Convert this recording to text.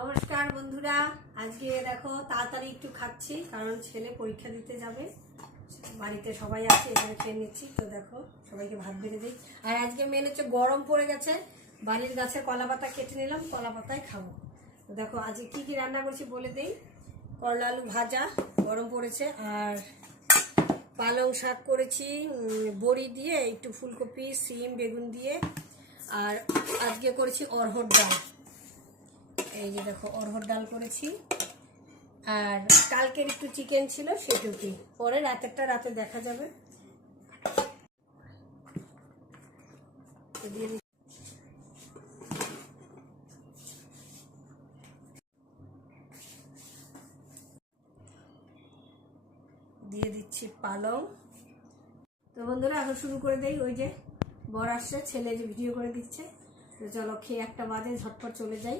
নমস্কার বন্ধুরা, আজকে দেখো তাড়াতাড়ি একটু খাচ্ছি কারণ ছেলে পরীক্ষা দিতে যাবে। বাড়িতে সবাই আছে, এখানে খেয়ে নিচ্ছি। তো দেখো সবাইকে ভাত বেড়ে দিই। আর আজকে মেন হচ্ছে গরম পড়ে গেছে, বাড়ির গাছের কলা পাতা কেটে নিলাম, কলা পাতায় খাবো। তো দেখো আজকে কি কি রান্না করছি বলে দিই। করলা আলু ভাজা, গরম পড়েছে, আর পালং শাক করেছি বড়ি দিয়ে, একটু ফুলকপি সিম বেগুন দিয়ে, আর আজকে করেছি অরহর ডাল। এই যে দেখো অরহর ডাল করেছি, আর কালকের একটু চিকেন ছিল সেটুকুই, পরে রাতেরটা রাতে দেখা যাবে। দিয়ে দিচ্ছি পালং। তো বন্ধুরা এখন শুরু করে দেই। ওই যে বর আসছে, ছেলে যে ভিডিও করে দিচ্ছে। তো চলো খেয়ে একটা বাজে ঝটপট চলে যাই।